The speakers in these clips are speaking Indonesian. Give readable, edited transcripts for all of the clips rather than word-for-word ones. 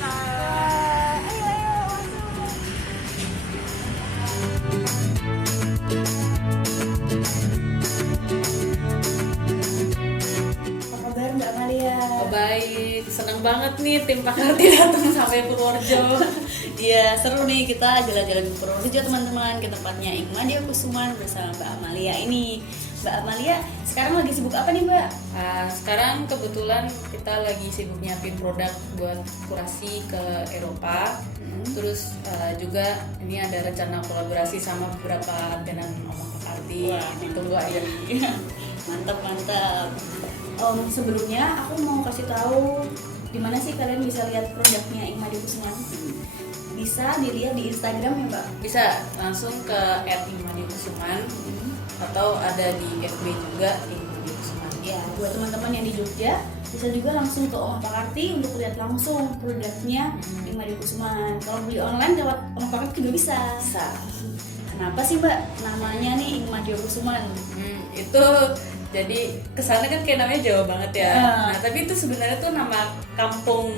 Wah, ayo ayo masuk. Apa kabar Mbak Amalia? Oh, baik, senang banget nih tim Pak Karti datang sampai Purworejo. Iya, seru nih kita jalan-jalan ke Purworejo teman-teman, ke tempatnya Ikmadia Kusuman bersama Mbak Amalia ini. Mbak Amalia, sekarang lagi sibuk apa nih Mbak? Sekarang kebetulan kita lagi sibuk nyiapin produk buat kurasi ke Eropa. Terus juga ini ada rencana kolaborasi sama beberapa tenan Omong Pak Karti. Wah, Ditunggu aja. Mantap mantap. Sebelumnya aku mau kasih tahu di mana sih kalian bisa lihat produknya Ikmadia Kusuman. Bisa dilihat di Instagram ya Mbak. Bisa langsung ke @ikmadiakusuman atau ada di FB juga Ikmadia Kusuman. Ya, buat teman-teman yang di Jogja bisa juga langsung ke Oma Pak Karti untuk lihat langsung produknya Ikmadia Kusuman. Kalau beli online lewat Oma Pak Karti juga bisa. Kenapa sih Mbak namanya nih Ikmadia Kusuman? Itu jadi kesana kan kayak namanya Jawa banget ya. Nah tapi itu sebenarnya tuh nama kampung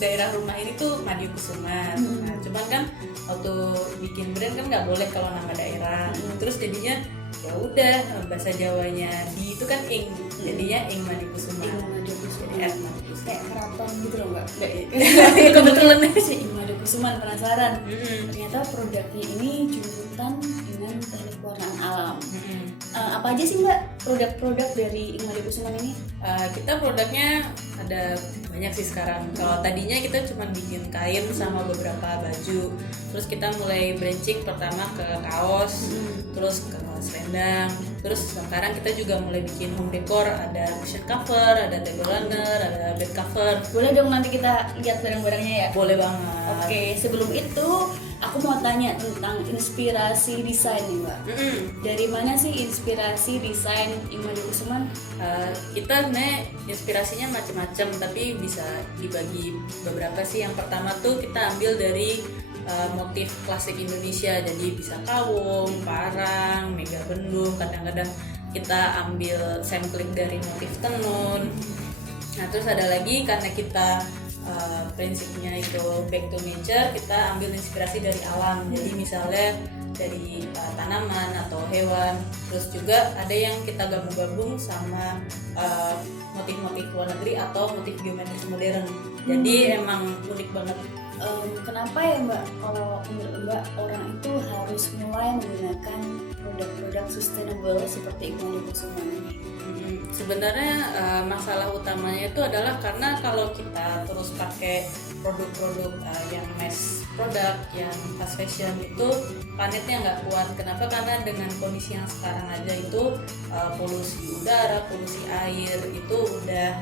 daerah rumah ini tuh Madia Kusuman. Nah cuman kan waktu bikin brand kan nggak boleh kalau nama daerah. Terus jadinya ya udah bahasa Jawanya di itu kan ing, jadinya ing Madia Kusuman. Ikmadia Kusuman. Jadi Madia Kusuman. Kayak keraton gitu loh Mbak. Kebetulan sih. Ikmadia Kusuman penasaran. Ternyata produknya ini jemputan dengan teknik pewarnaan alam. Apa aja sih Mbak produk-produk dari Ikmadia Kusuman ini? Kita produknya ada banyak sih sekarang. Kalau tadinya kita cuma bikin kain sama beberapa baju, terus kita mulai branching pertama ke kaos, terus ke selendang, terus sekarang kita juga mulai bikin home decor, ada cushion cover, ada table runner, ada bed cover. Boleh dong nanti kita lihat barang-barangnya ya? Boleh banget. Oke, sebelum itu aku mau tanya tentang inspirasi desain nih Mbak. Dari mana sih inspirasi desain Ikmadia Kusuman? Kita sebenarnya inspirasinya macam-macam, tapi bisa dibagi beberapa sih. Yang pertama tuh kita ambil dari motif klasik Indonesia, jadi bisa kawung, parang, mega bendung, kadang-kadang kita ambil sampling dari motif tenun. Nah terus ada lagi karena kita prinsipnya itu back to nature, kita ambil inspirasi dari alam, jadi misalnya dari tanaman atau hewan. Terus juga ada yang kita gabung-gabung sama motif-motif luar negeri atau motif geometris modern, jadi emang unik banget. Kenapa ya Mbak, kalau menurut Mbak orang itu harus mulai menggunakan produk-produk sustainable seperti Ikmadia Kusuman ini? Sebenarnya masalah utamanya itu adalah karena kalau kita terus pakai produk-produk yang mass product, yang fast fashion, itu planetnya nggak kuat. Kenapa? Karena dengan kondisi yang sekarang aja itu polusi udara, polusi air itu udah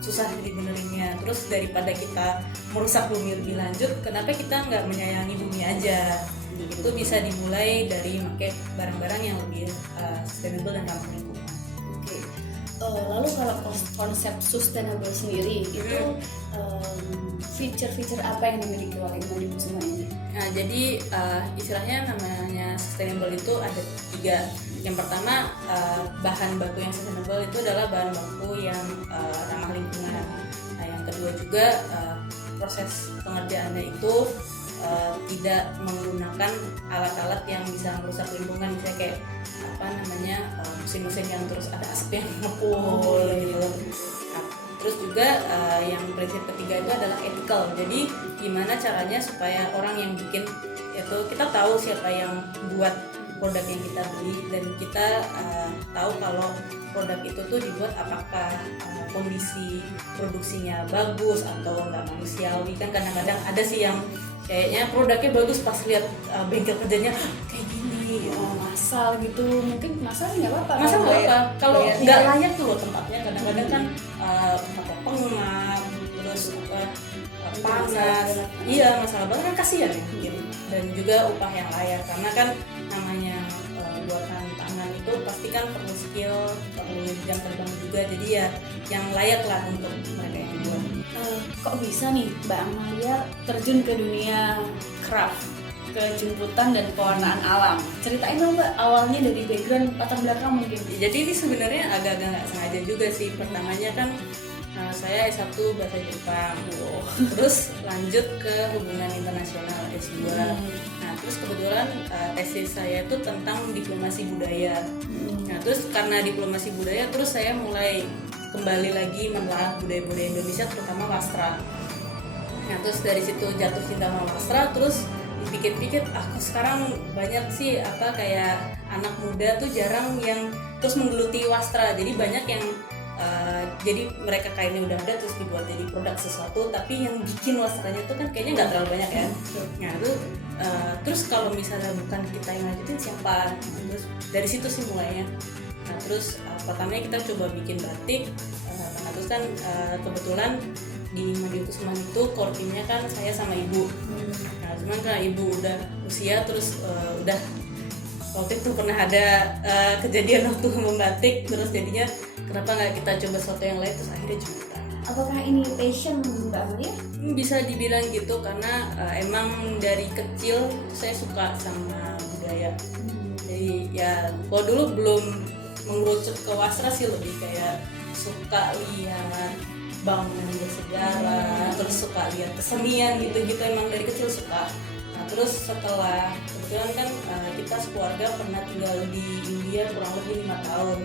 susah dibenerinnya. Terus daripada kita merusak bumi lebih lanjut, kenapa kita nggak menyayangi bumi aja? Itu bisa dimulai dari pakai barang-barang yang lebih sustainable dan ramah lingkungan. Lalu kalau konsep sustainable sendiri itu feature-feature apa yang dimiliki oleh Ikmadia Kusuman ini? Nah, jadi istilahnya namanya sustainable itu ada 3. Yang pertama, bahan baku yang sustainable itu adalah bahan baku yang ramah lingkungan. Nah, yang kedua juga proses pengerjaannya itu tidak menggunakan alat-alat yang bisa merusak lingkungan, misalnya kayak mesin-mesin yang terus ada asap yang ngepul gitu. Nah, terus juga yang prinsip ketiga itu adalah ethical. Jadi gimana caranya supaya orang yang bikin itu, kita tahu siapa yang buat produk yang kita beli, dan kita tahu kalau produk itu tuh dibuat apakah kondisi produksinya bagus atau nggak manusiawi. Kan kadang-kadang ada sih yang kayaknya produknya bagus, pas lihat bengkel kerjanya kayak gini, Masal gitu, mungkin masal nggak apa-apa. masa nggak apa kalau nggak layak tuh loh tempatnya. Kadang-kadang kan tempatnya pengap, terus panas, iya masalah banget kan, kasihan ya gitu. Dan juga upah yang layak, karena kan namanya buatan tangan itu pasti kan perlu skill, perlu jam terbang juga, jadi ya yang layak lah untuk mereka yang buat. Kok bisa nih Mbak Amalia terjun ke dunia craft, ke jemputan dan pewarnaan alam? Ceritain dong Mbak, awalnya dari background latar belakang mungkin. Jadi ini sebenarnya agak-agak nggak sengaja juga sih. Pertamanya kan Saya S1 bahasa Jepang. Terus lanjut ke hubungan internasional S2. Nah, terus kebetulan tesis saya itu tentang diplomasi budaya. Nah, terus karena diplomasi budaya, terus saya mulai kembali lagi menelaah budaya-budaya Indonesia, terutama wastra. Nah, terus dari situ jatuh cinta sama wastra, terus pikir-pikir aku sekarang banyak sih kayak anak muda tuh jarang yang terus menggeluti wastra. Jadi banyak yang jadi mereka kainnya udah ada terus dibuat jadi produk sesuatu, tapi yang bikin wastranya tuh kan kayaknya nggak terlalu banyak kan. Nah itu terus kalau misalnya bukan kita yang lanjutin siapa? Terus dari situ sih mulainya. Nah terus pertamanya kita coba bikin batik. Nah terus kan kebetulan di Madiun Kusuman itu core timnya kan saya sama ibu. Nah cuman karena ibu udah usia, terus udah waktu itu pernah ada kejadian waktu membatik, terus jadinya kenapa nggak kita coba sesuatu yang lain, terus akhirnya coba. Apakah ini passion Mbak Amalia? Bisa dibilang gitu karena emang dari kecil saya suka sama budaya. Jadi ya kalau dulu belum mengerucut ke wastra sih, lebih kayak suka lihat bangunan bersejarah, terus suka lihat kesenian gitu-gitu, emang dari kecil suka. Nah terus setelah kebetulan kan kita sekeluarga pernah tinggal di India kurang lebih 5 tahun.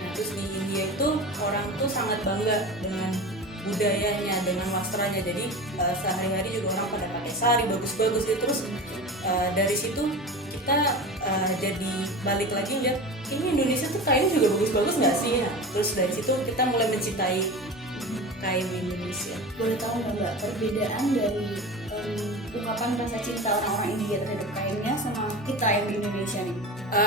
Nah terus di India itu orang tuh sangat bangga dengan budayanya, dengan wastranya. Jadi sehari-hari juga orang pada pakai sari bagus-bagus gitu. Terus dari situ kita jadi balik lagi lihat ini Indonesia tuh kainnya juga bagus-bagus nggak sih? Nah terus dari situ kita mulai mencintai kain Indonesia. Boleh tahu nggak Mbak perbedaan dari ungkapan rasa cinta orang-orang India terhadap kainnya sama kita yang di Indonesia nih?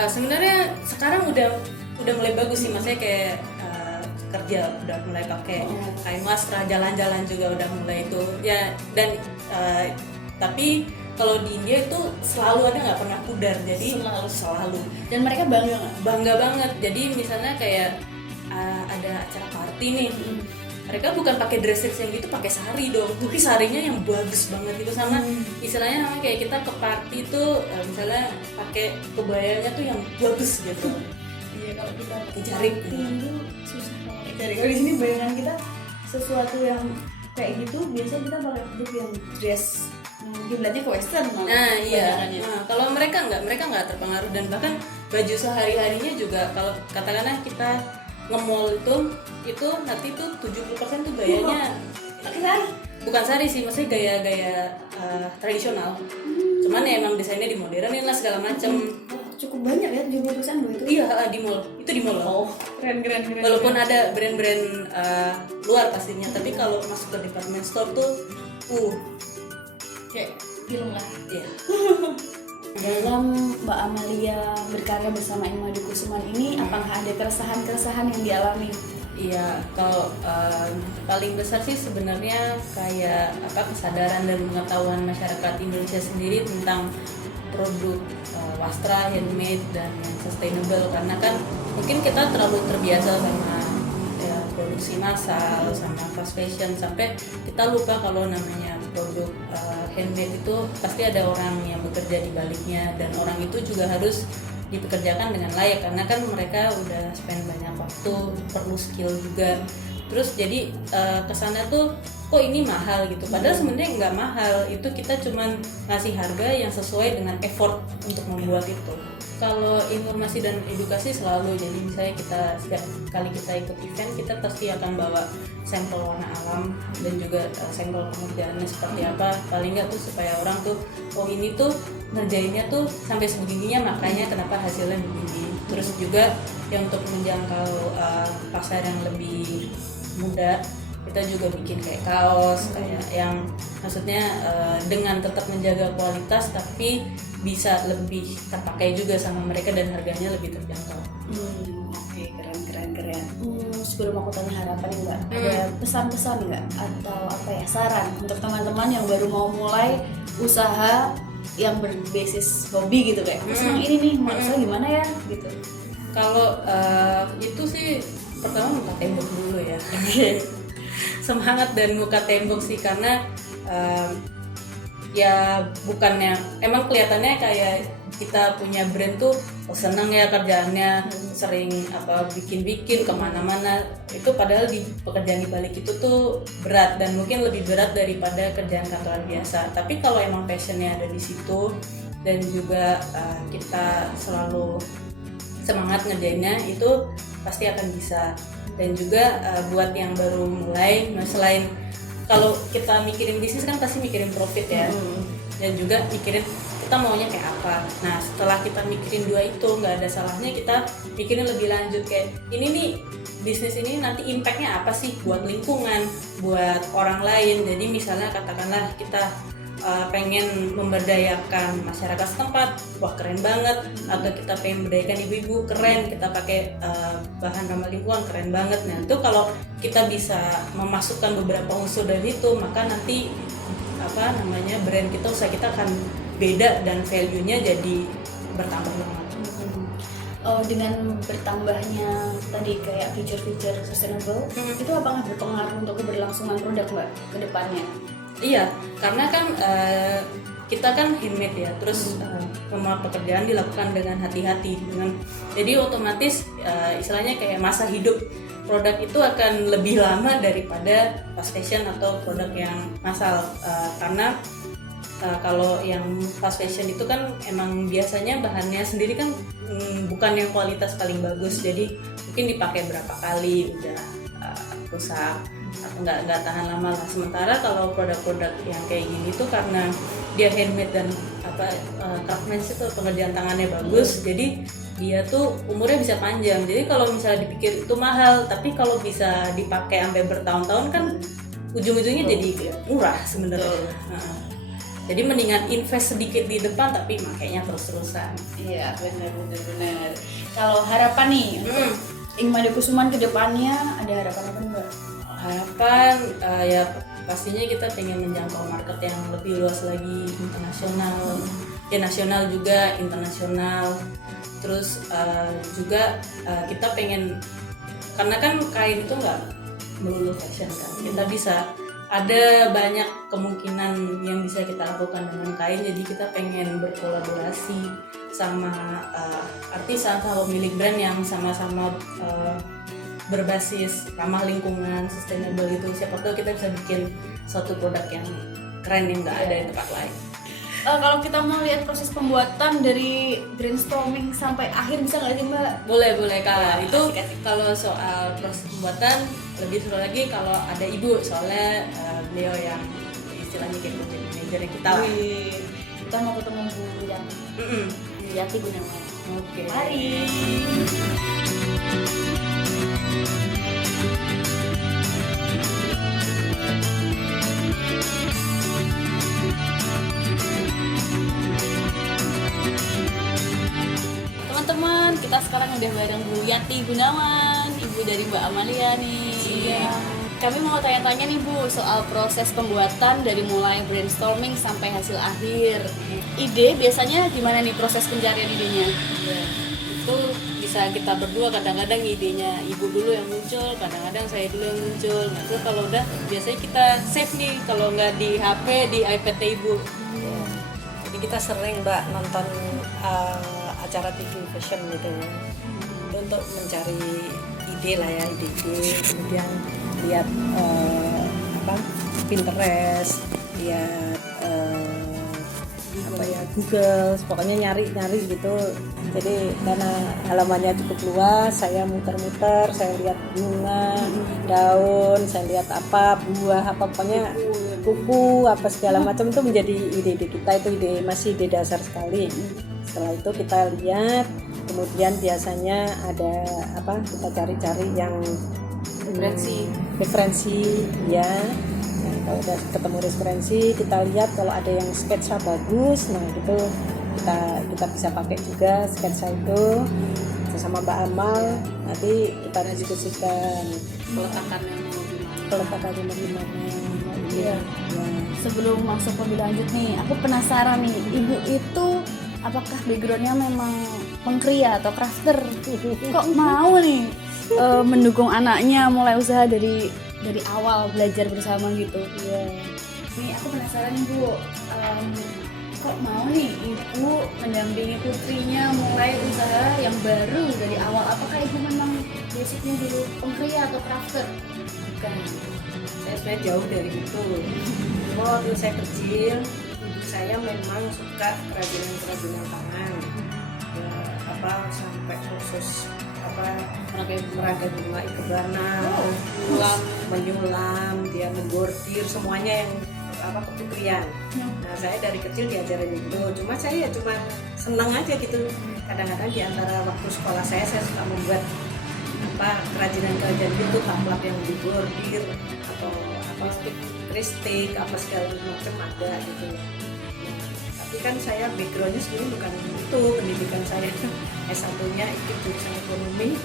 Sebenarnya sekarang udah mulai bagus sih, maksudnya kayak kerja udah mulai pakai kain wastra, jalan-jalan juga udah mulai itu ya. Dan tapi kalau di India itu selalu ada, nggak pernah pudar, jadi selalu. Dan mereka bangga banget. Jadi misalnya kayak ada acara party nih, mereka bukan pakai dress yang gitu, pakai sari dong, tapi sarinya yang bagus banget gitu. Sama istilahnya sama kayak kita ke party tuh misalnya pakai kebayanya tuh yang bagus gitu. Iya, kalau kita jarik itu susah banget cari. Kalau di sini bayangan kita sesuatu yang kayak gitu biasanya kita pakai produk yang dress kiblatnya ke western. Nah iya. Nah, kalau mereka nggak terpengaruh, dan bahkan baju sehari-harinya juga kalau katakanlah kita nge-mall itu nanti tuh 70% tuh gayanya bukan sari sih, maksudnya gaya-gaya tradisional. Cuman ya emang desainnya dimodernin lah segala macam. Cukup banyak ya 70% loh itu. Iya, di mall. Itu di mall. Oh, keren. Walaupun ada brand-brand luar pastinya, tapi kalau masuk ke department store tuh kayak film lah. Iya. Dalam Mbak Amalia berkarya bersama Madiun Kusuman ini, apakah ada keresahan-keresahan yang dialami? Iya, kalau paling besar sih sebenarnya kayak kesadaran dan pengetahuan masyarakat Indonesia sendiri tentang produk wastra, handmade, dan yang sustainable. Karena kan mungkin kita terlalu terbiasa sama produksi massal, sama fast fashion, sampai kita lupa kalau namanya produk handmade itu pasti ada orang yang bekerja di baliknya, dan orang itu juga harus dipekerjakan dengan layak, karena kan mereka udah spend banyak waktu, perlu skill juga. Terus jadi kesannya tuh kok ini mahal gitu, padahal sebenarnya nggak mahal, itu kita cuman ngasih harga yang sesuai dengan effort untuk membuat itu. Kalau informasi dan edukasi selalu, jadi misalnya kita setiap kali kita ikut event, kita pasti akan bawa sampel warna alam dan juga sampel pengerjaannya seperti apa, paling nggak tuh supaya orang tuh oh ini tuh ngerjainnya tuh sampai sebegininya, makanya kenapa hasilnya begini. Terus juga yang untuk menjangkau pasar yang lebih muda, kita juga bikin kayak kaos, kayak yang maksudnya dengan tetap menjaga kualitas tapi bisa lebih terpakai juga sama mereka dan harganya lebih terjangkau. Oke, keren. Sebelum aku tanya harapan Mbak, ada pesan-pesan nggak atau saran untuk teman-teman yang baru mau mulai usaha yang berbasis hobi gitu, kayak senang ini nih, mau usaha gimana ya gitu? Kalau itu sih pertama muka tembok dulu ya. Semangat dan muka tembok sih, karena ya bukannya emang kelihatannya kayak kita punya brand tuh seneng ya kerjaannya, sering bikin kemana-mana, itu padahal di pekerjaan di balik itu tuh berat dan mungkin lebih berat daripada kerjaan kantoran biasa. Tapi kalau emang passionnya ada di situ dan juga kita selalu semangat ngerjainnya, itu pasti akan bisa. Dan juga buat yang baru mulai, selain kalau kita mikirin bisnis kan pasti mikirin profit ya, dan juga mikirin kita maunya kayak apa. Nah setelah kita mikirin dua itu, nggak ada salahnya kita mikirin lebih lanjut, kayak ini nih bisnis ini nanti impactnya apa sih buat lingkungan, buat orang lain. Jadi misalnya katakanlah kita pengen memberdayakan masyarakat setempat, wah keren banget. Atau kita pengen memberdayakan ibu-ibu, keren, kita pakai bahan ramah lingkungan, keren banget. Nah itu kalau kita bisa memasukkan beberapa unsur dari itu, maka nanti brand kita, usaha kita akan beda dan value-nya jadi bertambah banget. Dengan bertambahnya tadi kayak feature-feature sustainable, itu apakah berpengaruh untuk keberlangsungan produk Mbak ke depannya? Iya, karena kan kita kan handmade ya, terus semua pekerjaan dilakukan dengan hati-hati, jadi otomatis istilahnya kayak masa hidup produk itu akan lebih lama daripada fast fashion atau produk yang massal, karena kalau yang fast fashion itu kan emang biasanya bahannya sendiri kan bukan yang kualitas paling bagus, jadi mungkin dipakai berapa kali udah rusak atau nggak tahan lama lah. Sementara kalau produk-produk yang kayak gini tuh karena dia handmade dan craftsmanship itu pengerjaan tangannya bagus, jadi dia tuh umurnya bisa panjang. Jadi kalau misalnya dipikir itu mahal, tapi kalau bisa dipakai sampai bertahun-tahun kan ujung-ujungnya jadi murah sebenarnya. Jadi mendingan invest sedikit di depan tapi makainya terus-terusan. Iya benar. Kalau harapan nih untuk Ing Madikusuman ke depannya, ada harapan apa Mbak? Harapan ya pastinya kita pengen menjangkau market yang lebih luas lagi, internasional, ya nasional juga internasional. Terus juga kita pengen, karena kan kain itu nggak melulu fashion kan, kita bisa ada banyak kemungkinan yang bisa kita lakukan dengan kain. Jadi kita pengen berkolaborasi sama artis atau pemilik brand yang sama-sama berbasis ramah lingkungan, sustainable itu. Siapa tahu kita bisa bikin suatu produk yang keren yang nggak ada di tempat lain. Kalau kita mau lihat proses pembuatan dari brainstorming sampai akhir, bisa nggak sih Mbak? Boleh Kak. Itu kalau soal proses pembuatan lebih seru lagi kalau ada ibu, soalnya beliau yang istilahnya kayak project manager kita lah. Kita mau ketemu Bu Yati Gunawan. Oke. Mari. Teman-teman, kita sekarang udah bareng Bu Yati Gunawan, ibu dari Mbak Amalia nih. Iya. Kami mau tanya-tanya nih Bu soal proses pembuatan dari mulai brainstorming sampai hasil akhir. Ide biasanya gimana nih proses pencarian idenya? Ya, itu bisa kita berdua, kadang-kadang idenya ibu dulu yang muncul, kadang-kadang saya dulu yang muncul. Nah itu kalau udah biasanya kita save nih, kalau nggak di HP, di iPad ibu. Ya. Jadi kita sering Mbak nonton acara TV fashion gitu ya, itu untuk mencari ide lah ya, ide-ide, kemudian lihat Pinterest, lihat Google, pokoknya nyari gitu. Jadi karena halamannya cukup luas, saya muter-muter, saya lihat bunga, daun, saya lihat buah, pokoknya kuku, segala macam itu menjadi ide-ide kita. Itu masih ide dasar sekali. Setelah itu kita lihat, kemudian biasanya ada kita cari-cari yang referensi ya. Nah, kalau udah ketemu referensi, kita lihat kalau ada yang sketsa bagus, nah itu kita bisa pakai juga sketsa itu sama Mbak Amal. Nanti kita diskusikan peletakannya bagaimana. Iya. Sebelum masuk lebih lanjut nih, aku penasaran nih, ibu itu apakah backgroundnya memang pengkria atau crafter? Kok mau nih mendukung anaknya mulai usaha dari awal, belajar bersama gitu? Iya. Nih aku penasaran nih Bu, kok mau nih ibu mendampingi putrinya mulai usaha yang baru dari awal? Apakah ibu memang basicnya dulu pengkria atau crafter? Bukan, saya sebenarnya jauh dari itu. Cuma waktu saya kecil, ibu saya memang suka kerajinan tangan, ya, sampai khusus merangkai bunga ikebana, menyulam, dia membordir semuanya yang keputrian. Nah, saya dari kecil diajarin itu. Cuma saya cuma senang aja gitu. Kadang-kadang di antara waktu sekolah saya suka membuat kerajinan gitu, taplak yang dibordir atau kristik segala macam ada gitu. Nah, tapi kan saya backgroundnya sendiri bukan itu, pendidikan saya S1-nya ikut jurusan ekonomi,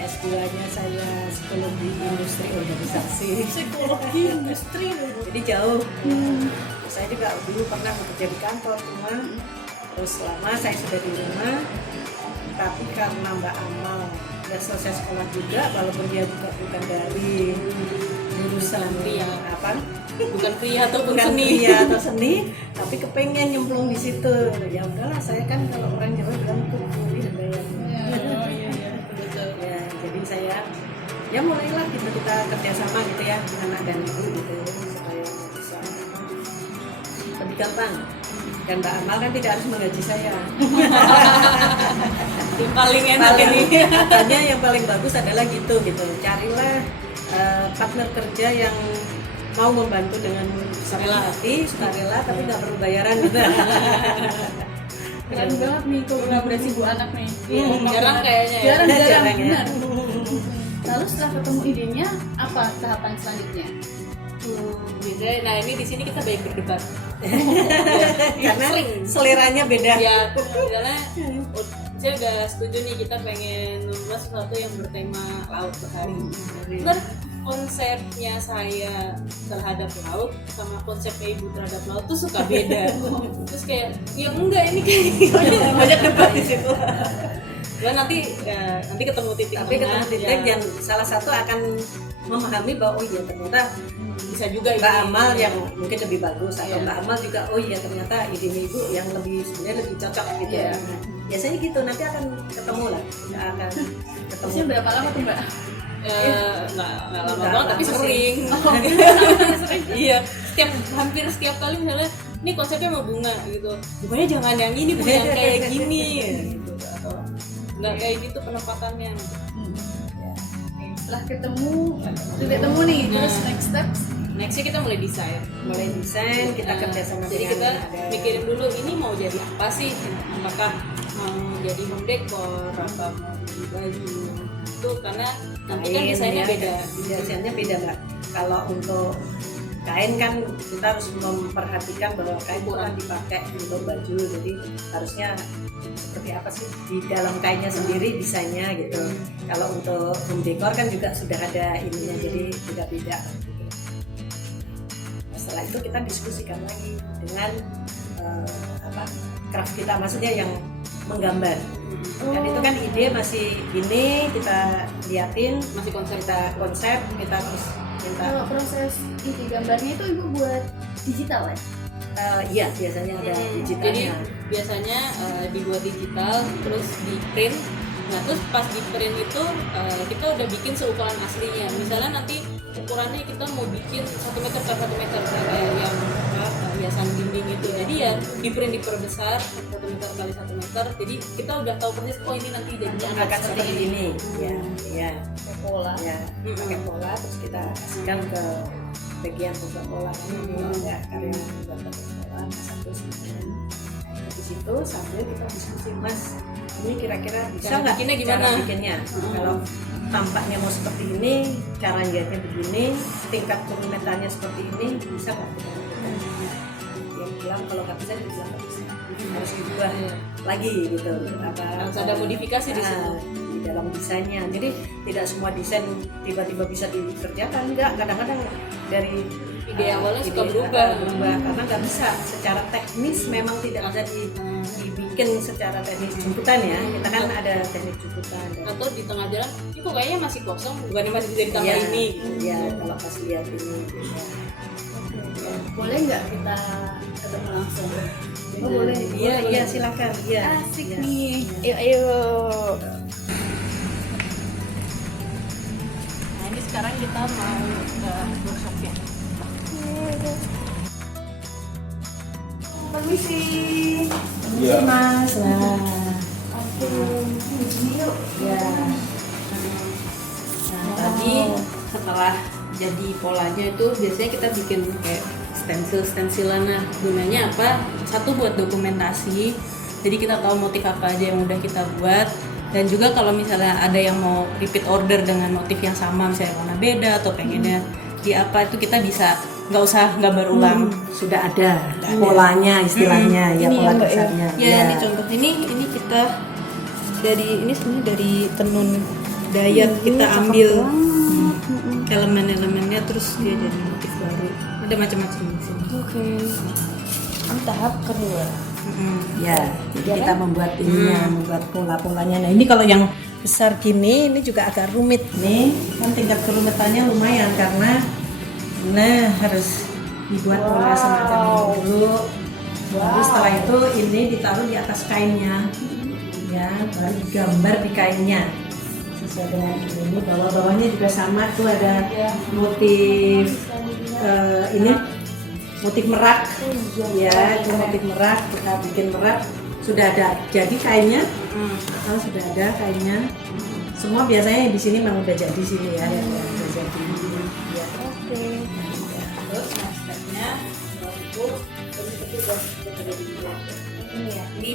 S2-nya saya psikologi industri organisasi. Psikologi industri. Jadi jauh. Saya juga dulu pernah bekerja di kantor, cuma terus lama saya sudah di rumah. Tapi karena Mbak Amal udah selesai sekolah juga, walaupun dia juga bukan dari jurusan bukan pria ataupun bukan seni. pria atau seni, tapi kepengen nyemplung di situ. Ya udahlah, saya kan kalau orang Jawa bilang tuh ya, jadi saya ya mulailah gitu, kita kerjasama gitu ya, anak dan ibu gitu supaya bisa lebih gampang. Dan Mbak Amal kan tidak harus menggaji saya. Yang paling enak ini. Katanya yang paling bagus adalah gitu. Carilah partner kerja yang mau membantu dengan senang hati, sukarela, tapi nggak perlu bayaran gitu. Keren banget nih kolaborasi Bu Anak nih. Jarang kayaknya ya. Jarang ya. benar. Lalu setelah ketemu idenya, apa tahapan selanjutnya? Biasanya, nah ini di sini kita banyak berdebat. Karena seleranya beda. Ya, misalnya saya udah setuju nih, kita pengen membuat sesuatu yang bertema laut bahari. Ntar konsepnya saya terhadap laut sama konsepnya ibu terhadap laut tuh suka beda. Terus kayak, ya enggak, ini kayak banyak debat di situ. Nanti ketemu titik. Tapi ketemu titik yang salah satu akan memahami bahwa oh iya ternyata bisa juga Mbak ini. Amal yang mungkin lebih bagus, atau Mbak Amal juga oh iya ternyata ide ibu yang sebenarnya lebih cocok gitu. Nah, biasanya gitu, nanti akan ketemu lah, akan ketemu. Biasanya berapa lama tuh Mbak? Nggak lama banget, tapi sering. Iya, hampir setiap kali misalnya ini konsepnya mau bunga gitu, bunganya jangan yang ini, bunga yang kayak gini gitu, atau nggak kayak gitu penempatannya. Setelah ketemu nih, terus next steps? Nextnya kita mulai desain, kita kerjasama. Jadi kita mikirin dulu ini mau jadi apa sih, apakah mau jadi home decor, apa mau jadi baju itu, karena nanti kan desainnya beda. Desainnya beda Mbak. Kalau untuk kain kan kita harus memperhatikan bahwa kain itu kan dipakai untuk baju, jadi harusnya seperti apa sih di dalam kainnya sendiri desainnya gitu. Kalau untuk home decor kan juga sudah ada ininya, jadi tidak beda gitu. Setelah itu kita diskusikan lagi dengan craft kita, maksudnya yang menggambar. Kan itu kan ide masih ini, kita liatin, masih konsep, kita terus minta. Kalau proses ide gambarnya itu ibu buat digital ya? Iya, biasanya ada digitalnya. Jadi biasanya dibuat digital, terus di print. Nah terus pas di print itu kita udah bikin seukuran aslinya. Misalnya nanti ukurannya kita mau bikin 1 meter per 1 meter kayak yang hiasan dinding itu. Jadi ya di print diperbesar 1 meter kali 1 meter. Jadi kita udah tahu persis, oh ini nanti jadinya akan seperti ini. Ya. Pakai pola. Ya, pakai pola terus kita kasihkan ke bagian buka pola ini ada karyawan buat pola satu di situ, sambil kita diskusi, Mas ini kira-kira bisa nggak bikinnya gimana? Cara bikinnya kalau tampaknya mau seperti ini, cara jahitnya begini, tingkat kerumitannya seperti ini, bisa nggak kita lakukan? Dia bilang kalau nggak bisa, dia bilang nggak bisa, harus diubah lagi gitu. Harus ada modifikasi di situ. Di dalam desainnya. Jadi tidak semua desain tiba-tiba bisa dikerjakan, enggak. Kadang-kadang dari ide awalnya suka berubah karena nggak bisa secara teknis, memang tidak bisa dibikin secara teknis jemputan ya. Kita kan ada teknik jemputan. Atau di tengah jalan, ini kok kayaknya masih kosong, bukannya masih bisa ditambah ini. Iya, kalau pas lihat ini. Boleh nggak kita ketemu langsung? Oh, boleh. Iya silakan. Iya. Asik Iya. nih. Ayo. Nah ini sekarang kita mau ke workshop ya. Permisi. Iya. Mas. Nah, Oke. Di sini yuk. ya. Nah, tadi setelah jadi polanya itu biasanya kita bikin kayak stensilan. Nah, gunanya apa? Satu buat dokumentasi. Jadi kita tahu motif apa aja yang udah kita buat. Dan juga kalau misalnya ada yang mau repeat order dengan motif yang sama, misalnya warna beda atau pengennya di apa, itu kita bisa nggak usah gambar ulang. Sudah ada polanya istilahnya ya, Ini pola ya, Mbak, ya? dasarnya. Ya, ini contoh ini kita dari ini sebenarnya dari tenun Dayak kita ambil elemen-elemennya terus dia jadi motif baru. Ada macam-macam di sini. Oke. Ini tahap kedua. Ya, jadi kita membuat ininya, membuat pola-polanya. Nah, ini kalau yang besar gini, ini juga agak rumit nih. Kan tingkat kerumitannya lumayan karena harus dibuat pola semacam ini dulu. Baru setelah itu ini ditaruh di atas kainnya. Ya, baru digambar di kainnya. Sesuai dengan ini, bawah-bawahnya juga sama tuh ada motif ini motif merak. Ya, itu motif merak, kita bikin merak. Sudah ada jadi kainnya. Sudah ada kainnya. Semua biasanya di sini memang udah jadi sini ya, yang udah jadi. Ya. Oke. Terus next step-nya itu udah ada di ini ya, ini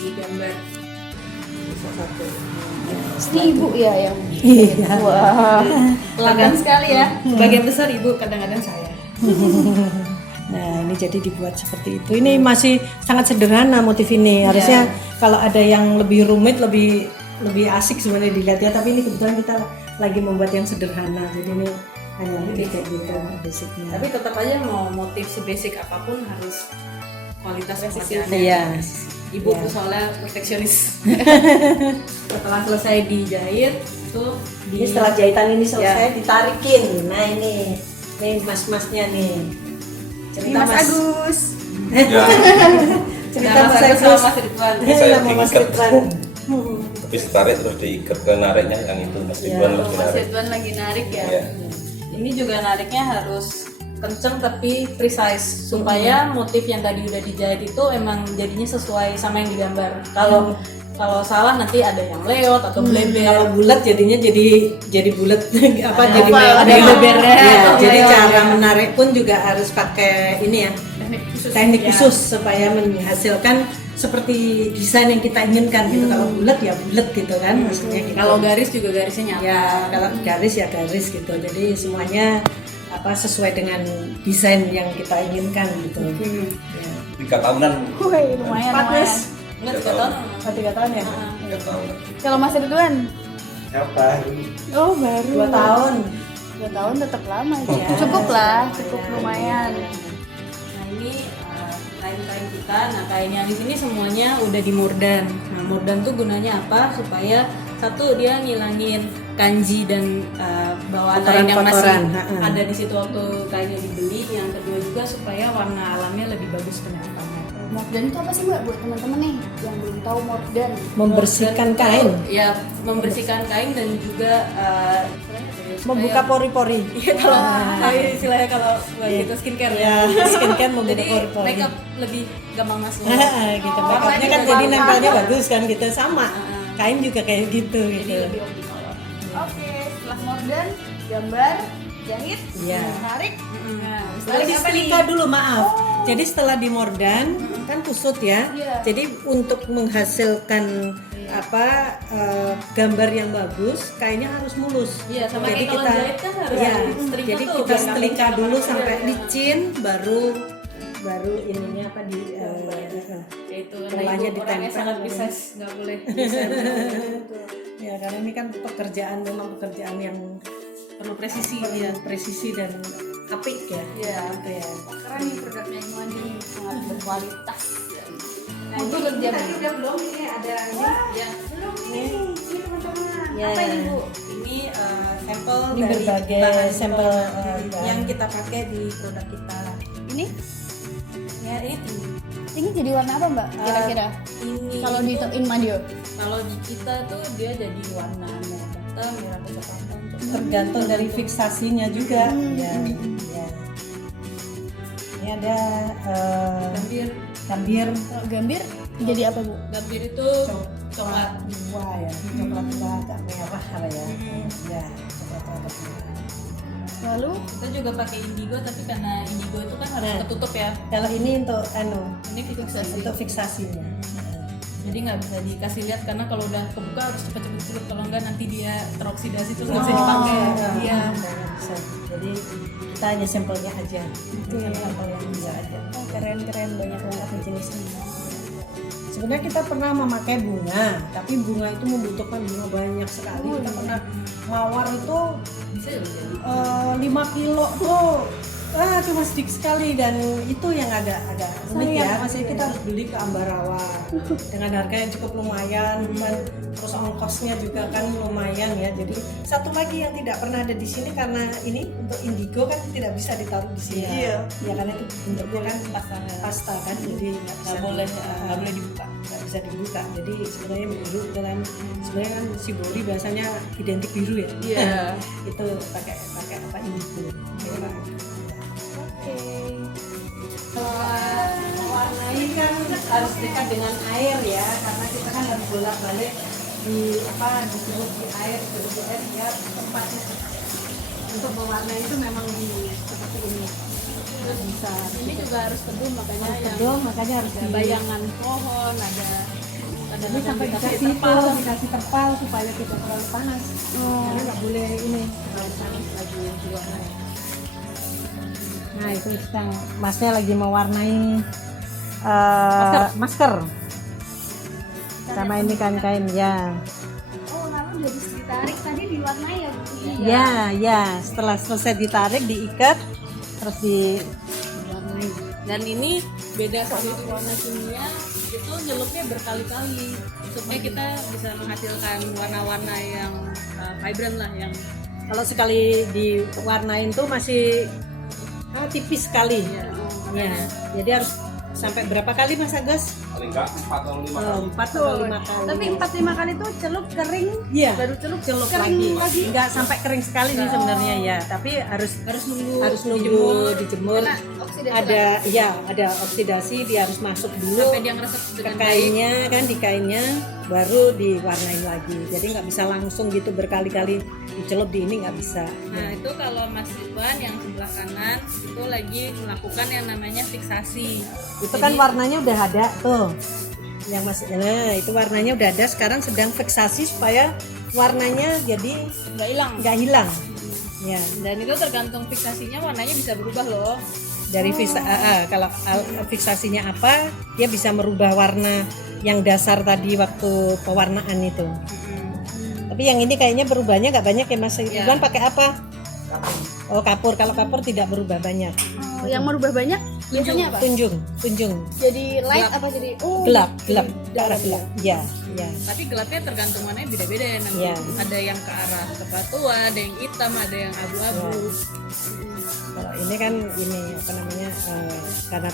di gambar satu. Ini ibu ya yang. Iya. Wah. Pelanggan sekali ya. Sebagian besar ibu, kadang-kadang saya. Nah, ini jadi dibuat seperti itu. Ini masih sangat sederhana motif ini. Harusnya kalau ada yang lebih rumit, lebih asik sebenarnya dilihat ya. Tapi ini kebetulan kita lagi membuat yang sederhana. Jadi ini hanya kayak gitu basicnya. Tapi tetap aja mau motif sebasic apapun harus kualitas masih ada. Iya. Ibu tuh soalnya perfeksionis. Setelah selesai dijahit tuh Ini setelah jahitan ini selesai ditarikin. Nah, ini mas-masnya nih. Ini Mas Agus. Ya, Cerita Mas Mas Agus Agus. sama Mas Ridwan. Ini saya Sama Mas diikat. Ridwan. tapi ditarik terus diikat ke nariknya yang itu Mas Ridwan lagi Mas narik. Ridwan lagi narik ya. Iya. Ini juga nariknya harus kenceng tapi precise supaya motif yang tadi udah dijahit itu emang jadinya sesuai sama yang digambar. Kalau salah nanti ada yang leot atau bleber. Kalau bulat jadinya jadi bulat apa Ada jadi apa, melebar. ada yang bebernya Ya, atau jadi melebar. cara menarik pun juga harus pakai ini ya, teknik Ya. khusus supaya menghasilkan seperti desain yang kita inginkan gitu. Kalau bulat ya bulat gitu kan maksudnya gitu. Kalau garis juga garisnya nyata. ya kalau garis ya garis gitu. Jadi semuanya apa sesuai dengan desain yang kita inginkan gitu. Ya. 3 tahunan. Wih, lumayan. Empat, lumayan. Mas. Enggak 3 3 tahun. tahun. Oh, 3 tahun ya? 3 tahun. Kalau Mas Ridwan? Apa? Oh, baru. 2 tahun. 2 tahun tetap lama ya. Cukup lah, cukup lumayan. Nah ini kain-kain kita. Nah kain yang di sini semuanya udah di mordan. Nah mordan tuh gunanya apa? Supaya satu dia ngilangin kanji dan bawaan lain yang masih Kotoran-kotoran. ada di situ waktu kainnya dibeli. Yang kedua juga supaya warna alamnya lebih bagus penyerapannya. Mordan itu apa sih Mbak buat teman-teman nih yang belum tahu Mordan? Membersihkan Mordan kain, itu, ya membersihkan kain dan juga membuka pori-pori. Iya kalau istilahnya kalau buat kita skincare Ya, skincare membuka Jadi pori-pori. makeup lebih gampang masuk. Gitu. Makeupnya kan jadi nempelnya bagus kan gitu sama. Kain juga kayak gitu Jadi gitu. lebih optimal. Oke, setelah Mordan, gambar, jahit, Iya. tarik. Nah, Setelah setelah apa nih? disetrika dulu maaf. Jadi setelah di mordan kan kusut ya. Iya. Jadi untuk menghasilkan gambar yang bagus, kainnya harus mulus. Iya, sama Jadi kayak kalau kita jahit kan harus ya, setrika jadi tuh, kita biar setrika nggak dulu kencang. sampai Iya. licin baru ininya apa di Ya itu karena polanya ibu orangnya ditempel. sangat precise, nggak boleh bisa ya karena ini kan memang pekerjaan yang perlu presisi ya ya. presisi dan apik ya. Iya. Gitu ya. Keren nih produknya gimana nih? Sangat sangat berkualitas. Nah, ini tadi udah belum ini ada ini. Ya, Ini teman-teman. Ya. Apa ini Bu? ini sampel Ini dari berbagai bahan sampel, bahan yang kita pakai di produk kita. Ini Ya, ini tinggi. ini jadi warna apa Mbak kira-kira? Ini Kalau di itu- Inmadio? kalau di kita tuh dia jadi warna merah bottom, merah kecoklatan. Tergantung dari fiksasinya juga. Ya, ya. Ini ada Gambir, gambir Kalau gambir jadi apa Bu? gambir itu coklat. tua ya, coklat tua agak merah apa ya. Ya, coklat tua agak merah. Lalu Kita juga pakai indigo, tapi karena indigo itu kan harus Nah. ketutup ya. Kalau ini untuk Ini fiksasi. untuk fiksasinya. Jadi nggak bisa dikasih lihat karena kalau udah kebuka harus cepet-cepet celup, kalau enggak nanti dia teroksidasi terus nggak bisa dipakai. Iya. Bisa. Jadi kita hanya sampelnya aja. Itu yang sampel yang bisa aja. oh, keren banyak banget jenisnya. Sebenarnya kita pernah memakai bunga, tapi bunga itu membutuhkan bunga banyak sekali. Kita pernah mawar itu Bisa ya jadi. 5 kilo tuh cuma sedikit sekali, dan itu yang agak rumit ya. Masih kita harus beli ke Ambarawa dengan harga yang cukup lumayan, dan terus ongkosnya juga kan lumayan ya. Jadi satu lagi yang tidak pernah ada di sini karena ini untuk indigo kan tidak bisa ditaruh di sini. Iya. Ya karena itu bentuknya kan pasta kan, jadi Nggak boleh dibuka. nggak bisa dibuka. Jadi sebenarnya biru dengan sebenarnya kan si Bori biasanya identik biru ya. Iya. Itu pakai apa indigo. Oke. Mewarnai kan harus dekat dengan air ya, karena kita kan harus bolak-balik diserut di air biar tempatnya untuk mewarnai itu memang seperti ini. Terus bisa Ini juga harus teduh makanya yang teduh, makanya harus ada bayangan pohon, ada ini sampai dikasih terpal supaya tidak terlalu panas. Karena nggak boleh ini terlalu panas lagi diwarnai. Nah itu sedang masnya lagi mewarnai masker. Sama ini kain-kain ya. Oh, lalu udah bisa ditarik tadi diwarnai ya Bu? Ya. Setelah selesai ditarik, diikat, terus diwarnai. Dan ini beda sama warna kimia, itu nyelupnya berkali-kali supaya kita bisa menghasilkan warna-warna yang vibrant lah, yang Kalau sekali diwarnain tuh masih tipis sekali. Ya. Jadi harus sampai berapa kali Mas Agus? Paling enggak 4 atau 5 kali. 4 atau 5 kali. Tapi 4-5 kali itu celup kering, Iya. baru celup Celup kering lagi. Enggak sampai kering sekali sih sebenarnya ya, tapi harus nunggu dijemur. Kena oksidasi Ada oksidasi, dia harus masuk dulu sampai dia ngeresep ke dengan baik. kainnya kan, di kainnya baru diwarnain lagi. Jadi nggak bisa langsung gitu berkali-kali dicelup di ini, nggak bisa. Nah itu kalau Mas Ridwan yang sebelah kanan itu lagi melakukan yang namanya fiksasi. Itu kan warnanya udah ada tuh. Yang masih, nah itu warnanya udah ada. Sekarang sedang fiksasi supaya warnanya jadi nggak hilang. nggak hilang. Ya. Dan itu tergantung fiksasinya warnanya bisa berubah loh. Dari kalau fiksasinya apa, dia bisa merubah warna yang dasar tadi waktu pewarnaan itu. Tapi yang ini kayaknya berubahnya nggak banyak ya Mas Ridwan. Pakai apa? Oh kapur. Kalau kapur tidak berubah banyak. Oh, yang merubah banyak biasanya apa? Tunjung. Jadi light apa jadi Gelap. Darah gelap. Ya. Tapi gelapnya tergantung warnanya beda-beda ya nanti. Iya. Ada yang ke arah kepatua, ada yang hitam, ada yang abu-abu. Kalau ini kan apa namanya? Karena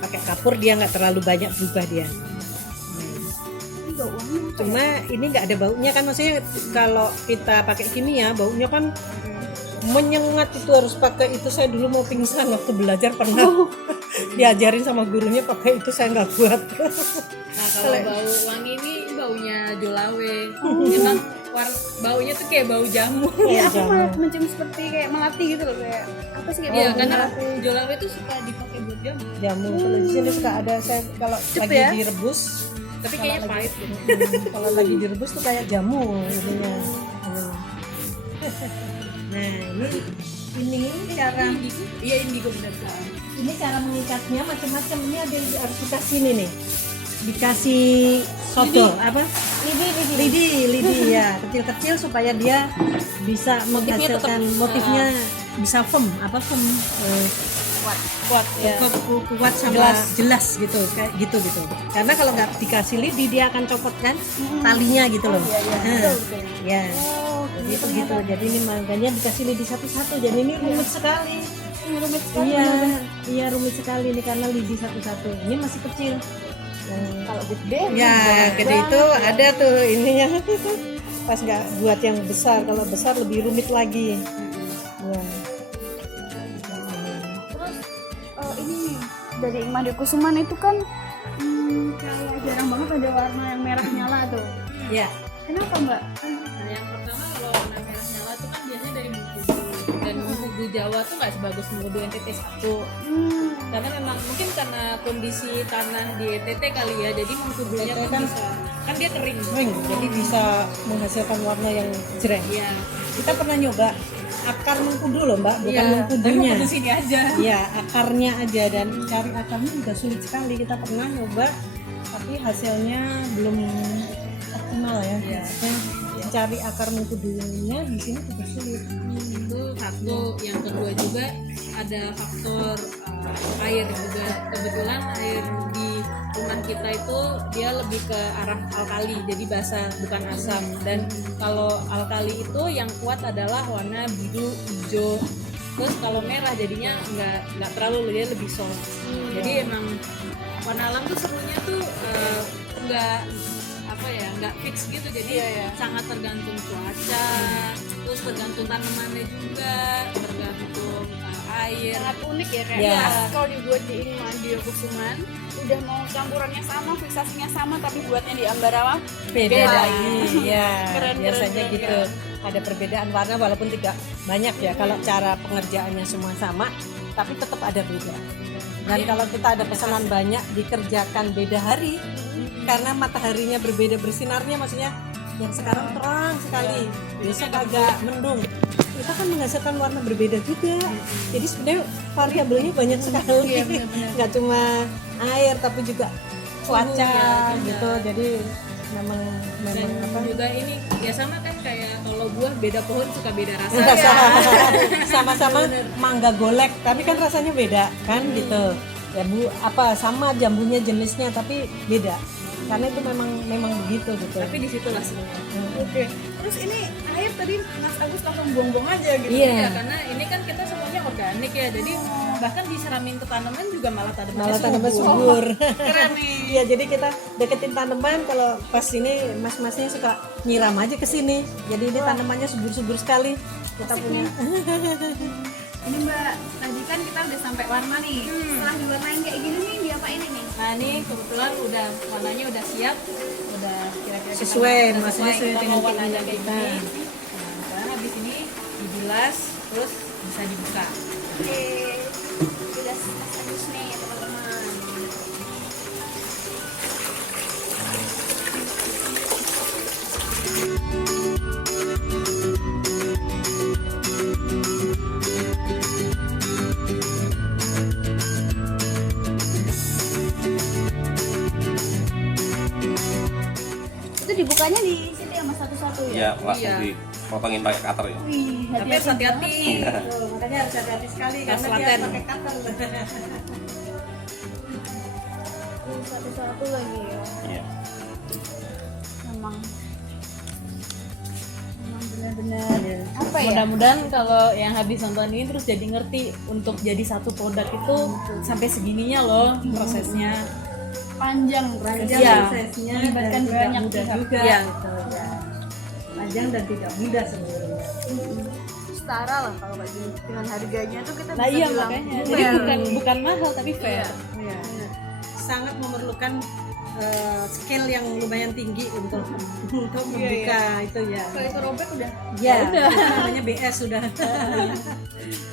pakai kapur dia nggak terlalu banyak berubah dia. Cuma ini nggak ada baunya kan, maksudnya kalau kita pakai kimia baunya kan menyengat, itu harus pakai itu. Saya dulu mau pingsan waktu belajar pernah diajarin sama gurunya pakai itu, saya nggak kuat. Nah kalau bau wangi ini baunya jolawe. Memang baunya tuh kayak bau jamu. Iya, aku malah mencium seperti kayak melati gitu loh, kayak apa sih kayak Iya bau karena melati. jolawe tuh suka dipakai buat jamu. Jamu kalau di sini suka ada, saya kalau lagi ya? direbus, Tapi kayaknya pahit gitu. kalau lagi direbus tuh kayak jamu ininya. Nah ini cara Iya indigo benar. ini cara mengikatnya macam-macam. Ini ada yang harus dikasih ini nih, dikasih sodol apa lidi ya, kecil-kecil supaya dia bisa menghasilkan motifnya bisa firm kuat ya. Kuat sama jelas gitu, kayak gitu. Karena kalau nggak dikasih lidi dia akan copot kan talinya gitu loh. Ya. Jadi itu gitu. Jadi ini makanya dikasih lidi satu-satu. Jadi ini rumit sekali. Iya rumit sekali ini karena lidi satu-satu. Ini masih kecil. Kalau gede Ya, gede itu ada tuh ininya. Pas nggak buat yang besar. Kalau besar lebih rumit lagi. Ya. Terus ini nih dari Made Kusuman itu kan kayak jarang banget ada warna yang merah nyala tuh. Ya. Kenapa Mbak? Nah, yang pertama kalau warna merah nyala tuh kan biasanya dari mengkudu, dan mengkudu Jawa tuh nggak sebagus mengkudu NTT 1 karena memang mungkin karena kondisi tanah di NTT kali ya, jadi mengkudunya NTT kan kan bisa, kan dia kering. Jadi bisa menghasilkan warna yang jreng. Iya. Kita pernah nyoba akar mengkudu loh Mbak, bukan Iya, mengkudunya. tapi sini aja. Iya, akarnya aja, dan cari akarnya juga sulit sekali. Kita pernah nyoba, tapi hasilnya belum optimal ya. Maksudnya cari akar mengkudunya di sini juga sulit. Itu satu. Yang kedua juga ada faktor air juga. Kebetulan air di rumah kita itu dia lebih ke arah alkali, jadi basah bukan asam. Dan kalau alkali itu yang kuat adalah warna biru, hijau. Terus kalau merah jadinya nggak terlalu, dia lebih soft. Jadi emang warna alam tuh serunya tuh nggak fix gitu, jadi sangat tergantung cuaca, terus tergantung tanamannya juga, tergantung air. Sangat unik ya kayak Iya. kalau dibuat di Made Kusuman udah mau campurannya sama, fiksasinya sama, tapi buatnya di Ambarawa Beda lagi. Ya, Keren, biasanya keren, gitu. Ada perbedaan warna walaupun tidak banyak ya. Kalau cara pengerjaannya semua sama, tapi tetap ada beda. Dan kalau kita ada pesanan banyak dikerjakan beda hari, karena mataharinya berbeda bersinarnya, maksudnya yang sekarang terang sekali, besok agak mendung, kita kan menghasilkan warna berbeda juga. Jadi sebenarnya variabelnya banyak sekali, nggak cuma air tapi juga cuaca gitu. Jadi memang Dan juga ini ya sama kan kayak kalau buah beda pohon suka beda rasa. sama-sama mangga golek tapi kan rasanya beda kan gitu ya Bu, sama jambunya jenisnya tapi beda, karena itu memang begitu gitu. Tapi disitulah sebenarnya. Oke. Terus ini air tadi Mas Agus langsung buang-buang aja gitu. Iya, karena ini kan kita semuanya organik ya, jadi bahkan disiramin ke tanaman juga malah Tanaman subur. Keren nih. Iya, jadi kita deketin tanaman, kalau pas ini mas-masnya suka nyiram aja ke sini. Jadi ini tanamannya subur-subur sekali. Kita punya. Ini Mbak, tadi kan kita udah sampai warna nih. Setelah diwarnain kayak gini nih, diapain ini? Nah ini kebetulan udah warnanya udah siap, udah kira-kira kita Sesuai, udah maksudnya sesuai kita dengan mau warnanya keinginan kayak kita. gini. Nah sekarang habis ini dibilas, terus bisa dibuka. Oke. Jelas Mas Agus nih teman-teman. Itu dibukanya di sini ya Mas satu-satu ya? Ya langsung Iya. dipotongin pakai cutter ya. Wih, Tapi harus hati-hati. Tuh, makanya harus hati-hati sekali Harus karena dia laten. pakai cutter. Satu-satu lagi ya. Iya. Memang benar-benar apa ya? Mudah-mudahan kalau yang habis nonton ini terus jadi ngerti untuk jadi satu produk itu sampai segininya loh prosesnya. Panjang Iya. Prosesnya Melibatkan dan tidak banyak mudah pihak. juga. Iya. Gitu, ya. Panjang dan tidak mudah sebenarnya. setara lah kalau kayak gini. Dengan harganya tuh kita Nah bisa iya bilang makanya, fair. jadi bukan mahal tapi fair. Iya. Sangat memerlukan skill yang lumayan tinggi untuk membuka itu ya. Kalau itu robek udah Ya, udah. Namanya BS sudah.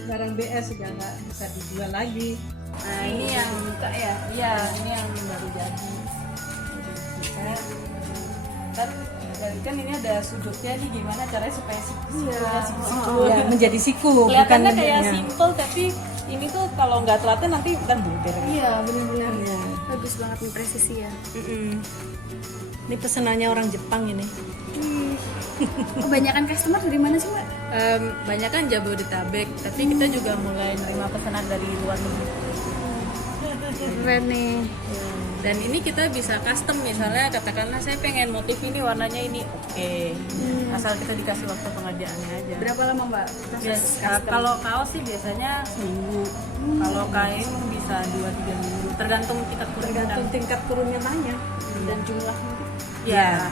Barang BS sudah nggak bisa dijual lagi. Nah ini yang buka ya, iya ini yang baru jadi. Kan ini ada sudutnya nih, gimana caranya supaya siku Ya, menjadi siku. kelihatannya bukan kayak ya. simple tapi ini tuh kalau nggak telaten nanti ntar butir. iya benar-benar Iya. bagus banget nih presisi ya. Ini pesanannya orang Jepang ini. Kebanyakan customer dari mana sih Mbak? Banyak kan Jabodetabek, tapi kita juga mulai menerima pesanan dari luar negeri. Keren nih. Dan ini kita bisa custom, misalnya katakanlah saya pengen motif ini warnanya ini, oke. Asal kita dikasih waktu pengerjaannya aja. Berapa lama Mbak? Kalau kaos sih biasanya seminggu. Kalau kain bisa 2-3 minggu, tergantung tingkat Tergantung tingkat kerumitannya. Dan jumlah mungkin. Ya.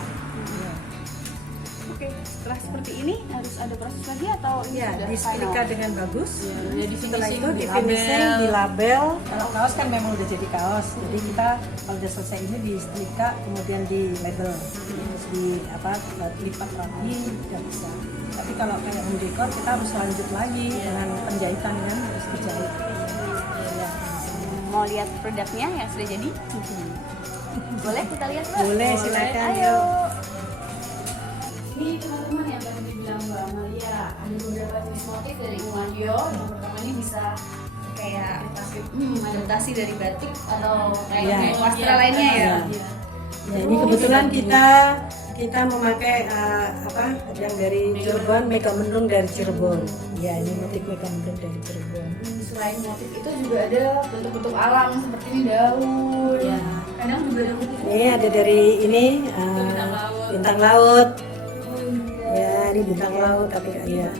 Oke, setelah seperti ini harus ada proses lagi atau ini Ya, sudah disetrika final? dengan bagus. Jadi Setelah finishing, itu di di finishing, label. di label. Kalau kaos kan memang udah jadi kaos. Jadi kita kalau udah selesai ini disetrika, kemudian di label, terus di lipat rapi, ya bisa. Tapi kalau kayak home decor kita harus lanjut lagi dengan penjahitan kan, harus dijahit. Mau lihat produknya yang sudah jadi? Boleh kita lihat Mbak? Boleh, silakan. Ayo. Ini teman-teman yang tadi dibilang Mbak Amalia, ada beberapa jenis motif dari Umadio. Yang pertama ini bisa kayak adaptasi dari batik atau kayak Iya. wastra lainnya ya. Ya, ini kebetulan kita memakai yang dari Cirebon, Mega Mendung dari Cirebon. Ya, ini motif Mega Mendung dari Cirebon. Selain motif itu juga ada bentuk-bentuk alam seperti ini daun. Ya. Kadang juga ada motif. Ini ada dari ini bintang laut. Ya, ini bintang laut tapi ya.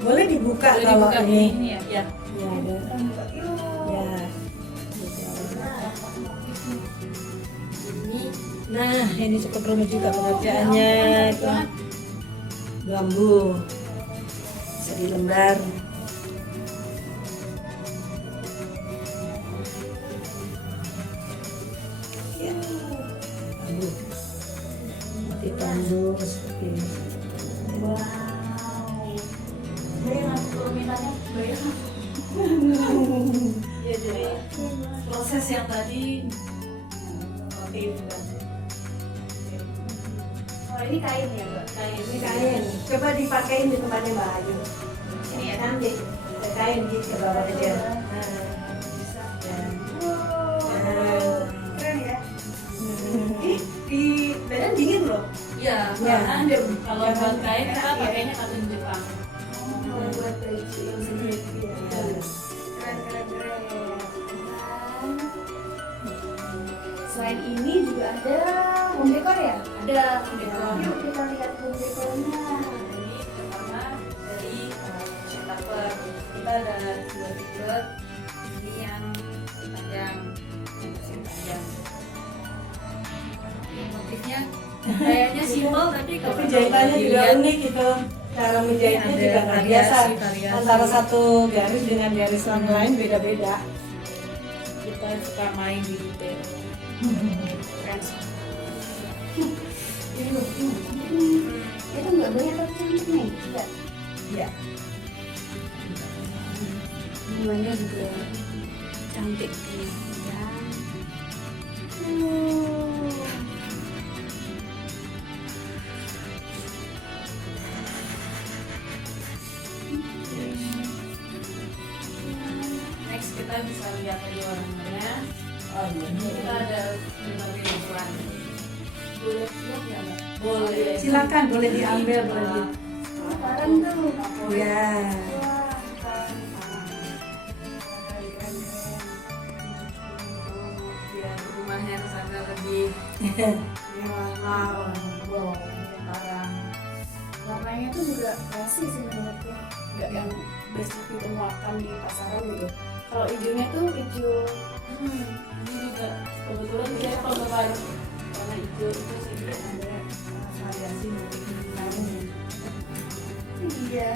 Boleh dibuka kalau ini. ya. Ya, ada. Ya. Nah, ini cukup rumit juga pengerjaannya. Itu bambu. Bisa dilembar. Ya, bambu. Motif bambu seperti ini. Bayang kerumitannya, bayang. Ya, jadi proses yang tadi motif. Oh ini kain ya Mbak? Ini kain. Coba dipakein di tempatnya Mbak Ayu. Ini ya? Nanti kain di ke bawah aja. Bisa. Ya. Wow, keren ya. Di badan dingin loh. Iya, Ya. karena kalau buat kain kita pakainya katun Jepang. Kalau buat baju yang sendiri ya. Ya. Keren. Selain ini juga ada home decor ya? Ada home decor. Yuk kita lihat home decornya. Ini pertama dari cover. Kita ada 2 tipe. Ini yang panjang, yang versi panjang. Motifnya kayaknya simpel tapi kalau Tapi jahitannya juga dilihat, unik gitu. Cara menjahitnya Ada juga nggak variasi, biasa. variasi. Antara satu garis dengan garis yang lain beda-beda. kita suka main di detail. Keren. Itu nggak banyak tapi cantik nih. Lihat. Iya. Bunganya juga cantik nih. Ya. Next kita bisa lihat tadi warnanya. Oh iya. Kita ada berbagai ukuran. Boleh lihat ya Mbak? Boleh. Silakan boleh diambil, boleh di. Keren tuh. Ya. Biar rumahnya kesana lebih Wow. sekarang. Warnanya tuh juga klasik sih menurutnya. Nggak yang basic ditemukan di pasaran gitu. Kalau hijaunya tuh hijau. Ini juga kebetulan saya penggemar warna hijau itu sih ada variasi motif lain. Iya.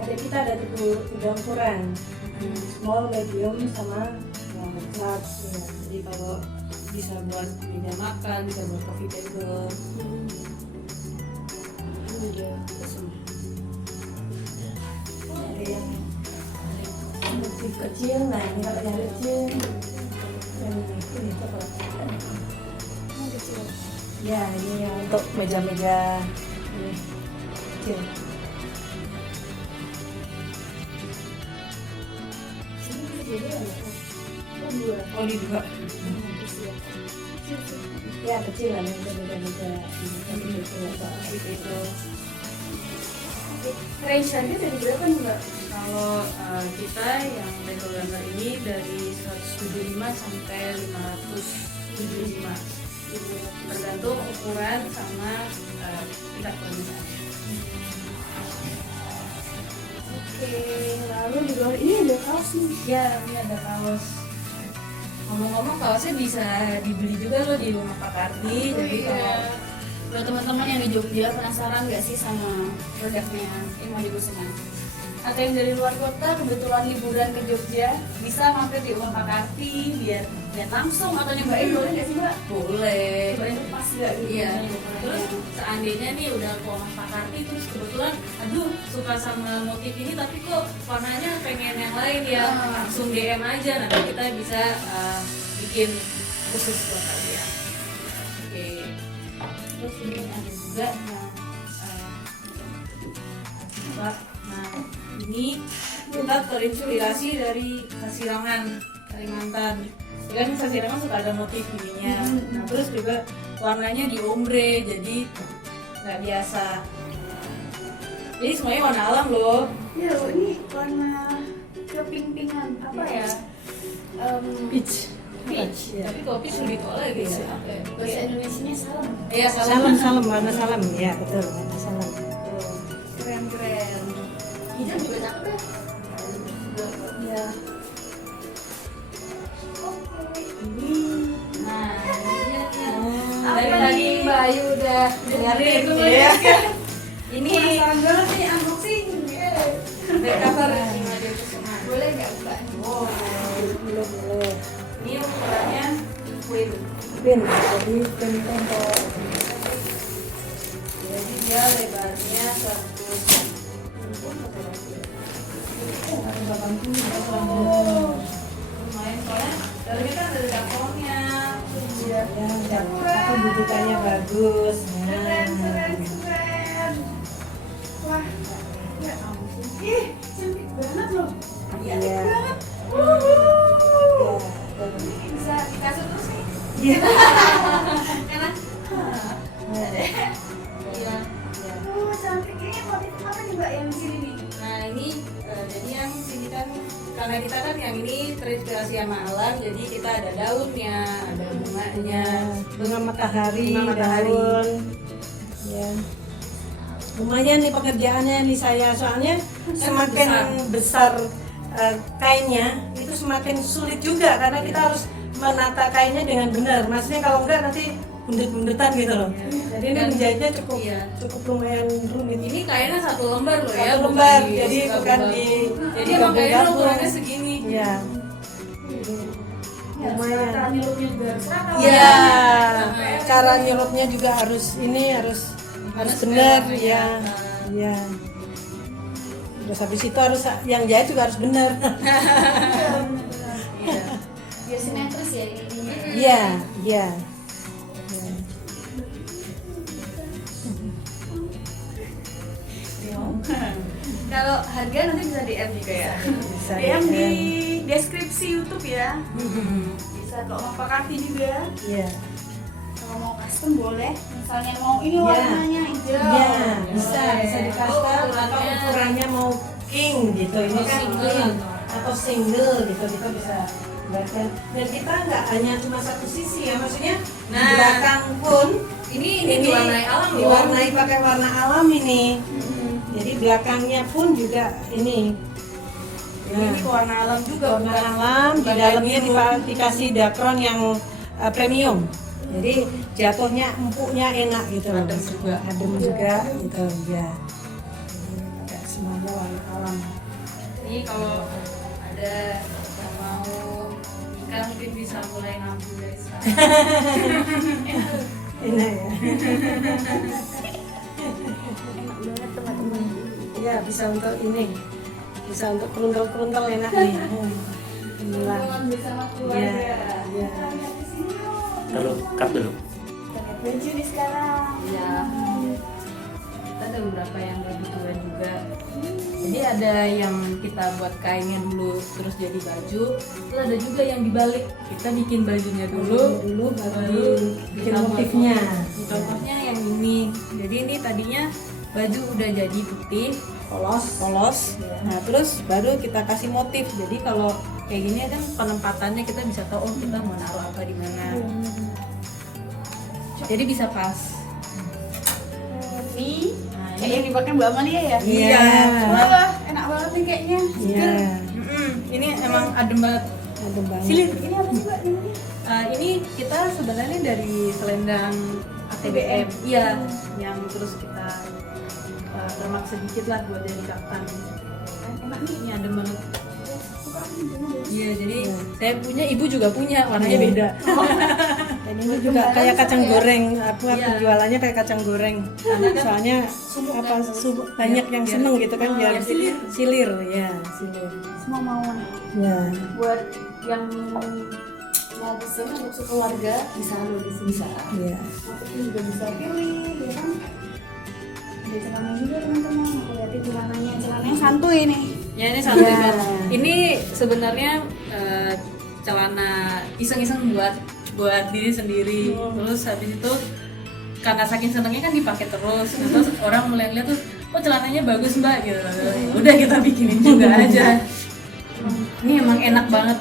Ada kita ada tiga ukuran. Small, medium, sama large. Ya. Jadi kalau bisa buat meja makan, bisa buat coffee table. Ini dia. Ada yang motif kecil, nah ini kalau yang kecil yang ini coklat. Ini kecil. Ya ini yang untuk meja-meja ini kecil. Sini kecil ya. Oh, dua. Oh di dua. Ya kecil lah, beda-beda Itu Range harga dari berapa nih Mbak? kalau kita yang regular ini dari 175 sampai 575, tergantung ukuran sama tingkat permintaan. Oke, lalu di bawah ini ada kaos nih. Ya, ini ada kaos. Ngomong-ngomong kaosnya bisa dibeli juga loh di rumah Pak Kardi. Jadi kalau Buat teman-teman yang di Jogja penasaran nggak sih sama produknya Imadi Kusuma? Atau yang dari luar kota kebetulan liburan ke Jogja, bisa mampir di rumah Pak Karti biar lihat langsung atau nyobain boleh nggak sih Mbak? boleh. Cobain tuh pas nggak gitu? Iya. Terus seandainya nih udah ke rumah Pak Karti terus kebetulan aduh suka sama motif ini tapi kok warnanya pengen yang lain ya, langsung DM aja, nanti kita bisa bikin khusus buat kalian. Oke. Terus ini ada juga yang nah ini kita terinspirasi dari Kasirangan, Kalimantan. Kan Kasirangan suka ada motif ininya. Nah, terus juga warnanya di ombre, jadi nggak biasa. Jadi semuanya warna alam loh. Ya, ini warna keping-pingan apa ya? Peach. Peach. Ya. Tapi kalau peach lebih tua lagi sih. Bahasa Indonesianya salam. Iya Salam, warna salam, ya betul, warna salam. Keren-keren. Hijau juga cakep ya? Ya. Oke, ini Nah, ini dia. apa Dari nih tadi Mbak Ayu udah liatin dulu ya. Ini penasaran banget nih unboxing. Back cover Imadi Kusuma. Boleh nggak Mbak? Wow. Boleh. Ini ukurannya queen. Pin, jadi pin tempo. Jadi dia lebarnya 100. Lumayan soalnya dalamnya kan ada dakonnya. Ya, apa butuhannya bagus. Keren. Wah, ya ampun. Ih, cantik banget loh. Iya. Banget. Ya, Ini bisa dikasih terus nih. Iya. Enak. Iya. Cantik. Ini motif apa nih Mbak yang di sini nih? Nah ini jadi yang sini kan karena kita kan yang ini terinspirasi sama alam, jadi kita ada daunnya, ada bunganya. Bunga matahari, Bunga matahari. daun. Ya. Lumayan nih pekerjaannya nih saya, soalnya semakin besar kainnya itu semakin sulit juga karena kita harus menata kainnya dengan benar. Maksudnya kalau enggak nanti bundet-bundetan gitu loh. Jadi ini menjahitnya cukup lumayan rumit. Ini kainnya satu lembar loh ya, Satu lembar, bukan jadi bukan gabung-gabung. di Jadi emang kainnya gabung-gabung. ukurannya segini. Iya. Ya, Lumayan. cara nyelupnya juga seragam. Iya, cara nyerupnya juga harus benar ya. Iya. Terus habis itu harus yang jahit juga harus benar. Iya. Biar simetris ya ini. Iya, iya. Kalau harga nanti bisa DM juga ya. Bisa DM di DM. deskripsi YouTube ya. Bisa ke Oma Pak Karti juga. Iya. Kalau mau custom boleh. Misalnya mau ini Iya. warnanya hijau. Iya, bisa di custom atau Ukurannya. ukurannya mau king gitu. Ini kan king atau single gitu kita bisa buatkan. Dan kita nggak hanya cuma satu sisi ya, maksudnya di Nah. belakang pun Ini diwarnai alam loh. diwarnai pakai warna alam ini. Jadi belakangnya pun juga ini. Ini warna alam juga. Warna bukan- alam, di bukan dalamnya kayak biru. dikasih dakron yang premium. Jadi jatuhnya empuknya enak gitu loh. Adem juga. Adem juga gitu ya. Jadi pakai semuanya warna alam. Ini kalau ada yang mau nikah mungkin bisa mulai nabung dari sekarang. Enak ya. Ya bisa untuk ini, bisa untuk keruntel-keruntel enak nih. Inilah. Hubungan bersama Ya, keluarga. ya. Kita lihat di sini yuk. Dulu, cut dulu. Kita lihat baju nih sekarang. Iya. Kita ada beberapa yang lebih tua juga. Jadi ada yang kita buat kainnya dulu terus jadi baju, terus ada juga yang dibalik, kita bikin bajunya dulu baru bikin kita buat motifnya. motif. Contohnya yang ini, jadi ini tadinya baju udah jadi putih polos. Nah terus baru kita kasih motif, jadi kalau kayak gini kan penempatannya kita bisa tahu oh kita mau naruh apa di mana, jadi bisa pas. Ini kayak yang dipakai Mbak Amalia ya? Iya. Wah, enak banget nih kayaknya. Iya. Ini emang adem banget. Adem banget. Silir. Ini apa sih Mbak namanya? Ini kita sebenarnya dari selendang ATBM, iya, yang terus kita remak sedikit lah buat jadi kaftan. Enak nih, ini adem banget. Iya, jadi saya punya, ibu juga punya, warnanya beda. Dan ini juga kayak kacang goreng, apa Iya. penjualannya kayak kacang goreng. Soalnya apa banyak yang seneng gitu kan biar silir ya, silir. Semua mau Ya. buat yang mau pesen untuk sekeluarga bisa lo di sini. Bisa. Iya. Motifnya juga bisa pilih, ya kan? Ada celana juga teman-teman. Aku liatin celananya santuy nih. Ya ini santai Iya. banget. Ini sebenarnya celana iseng-iseng buat diri sendiri. Terus habis itu karena saking senengnya kan dipakai terus. Nah, terus orang mulai lihat tuh, oh celananya bagus mbak gitu. Udah kita bikinin juga aja. Ini emang enak banget.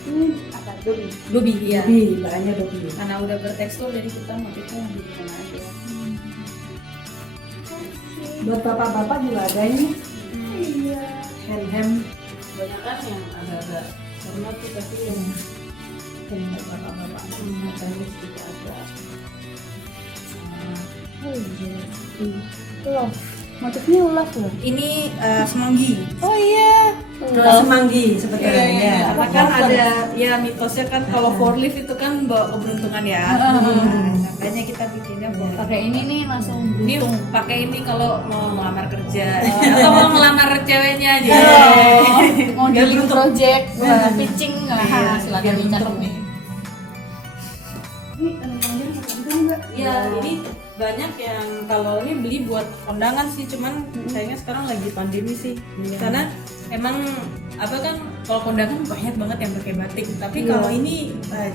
Ini apa dobi? Dobi ya. Dobi, bahannya dobi. Karena udah bertekstur jadi kita motifnya lebih gimana aja. Buat bapak-bapak juga ada ini Iya. hem-hem. Banyak kan yang agak-agak formal tuh tapi yang bapak-bapak matanya juga agak Oh iya. Love. Motifnya love loh. ini semanggi. Oh iya. Semanggi sebetulnya. Iya, Ya. karena kan ada ya mitosnya kan kalau four leaf itu kan bawa keberuntungan ya. Makanya kita bikinnya four leaf. Pakai ini nih langsung Ini pakai ini kalau mau melamar kerja atau mau melamar ceweknya aja. mau Biar dealing beruntung. project, pitching Iya, silakan biar dicatat beruntung. nih. Ini panjang pakai itu enggak? Iya, ini banyak yang kalau ini beli buat kondangan sih, cuman kayaknya sekarang lagi pandemi sih. Karena emang apa kan kalau kondangan banyak banget yang pakai batik, tapi Iya. kalau ini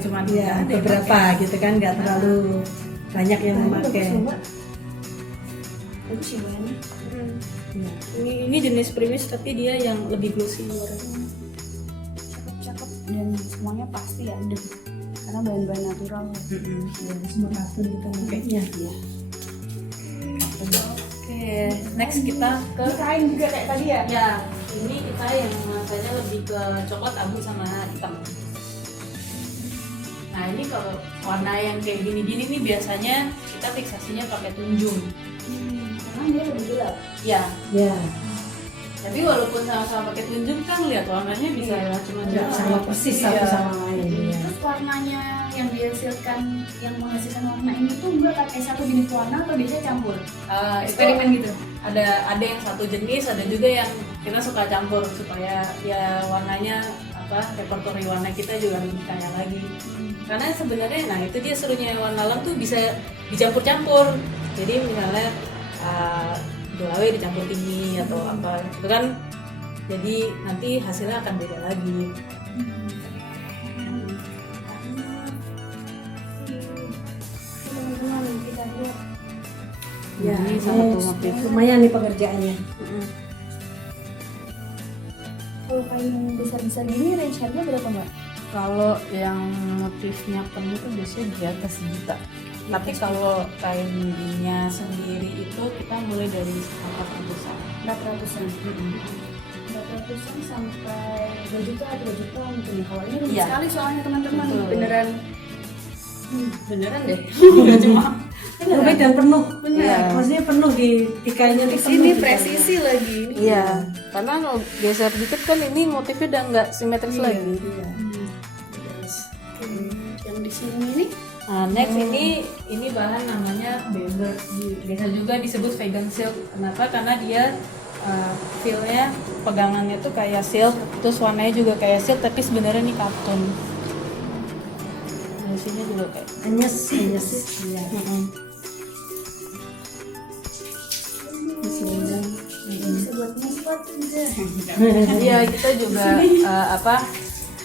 cuma Ya, ada yang beberapa pakai. gitu kan nggak terlalu banyak yang memakai. Bagus sih bahannya. Ini jenis premis tapi dia yang lebih glossy warnanya. Cakep dan semuanya pasti adem karena bahan-bahan natural. Semua kasih kita pakainya. Oke, next kita Ke kain juga kayak tadi ya? ya ini kita yang nuansanya lebih ke coklat abu sama hitam. Nah ini kalau warna yang kayak gini-gini nih biasanya kita fiksasinya pakai tunjung. Karena dia lebih gelap. Ya, Ya, tapi walaupun sama-sama pakai tunjung kan lihat warnanya bisa cuma nggak sama persis Iya. satu sama lain. Ya. Terus warnanya yang dihasilkan, yang menghasilkan warna ini tuh enggak pakai satu jenis warna atau biasanya campur? Eksperimen gitu. Ada yang satu jenis, ada juga yang kita suka campur supaya ya warnanya apa repertori warna kita juga lebih kaya lagi. Karena sebenarnya nah itu dia serunya warna alam tuh bisa dicampur-campur. Jadi misalnya gulawe dicampur tinggi atau apa itu kan jadi nanti hasilnya akan beda lagi. Teman-teman kita lihat. Ya, Ini ini satu motif. lumayan nih pekerjaannya. Kalau kain yang besar-besar gini range harga berapa mbak? Kalau yang motifnya penuh itu biasanya di atas sejuta. Tapi kalau kain ininya sendiri itu kita mulai dari 400-an. Berapa ratusan? Berapa ratusan sampai 2 juta, 3 juta mungkin ya. Kalau ini rugi Iya. sekali soalnya teman-teman. Betul. Beneran. Beneran deh. Nggak cuma. Rumit dan penuh. Iya. Maksudnya penuh di kainnya Di tuh sini penuh gitu. presisi lagi. Iya. Karena kalau geser dikit kan ini motifnya udah nggak simetris lagi. Iya. Yang di sini ini Nah, next ini bahan namanya Bember. Biasa juga disebut vegan silk. Kenapa? Karena dia feel-nya pegangannya tuh kayak silk, terus warnanya juga kayak silk, tapi sebenarnya ini katun. Di sini juga kayak. Anyes. Iya. foto juga. Iya, kita juga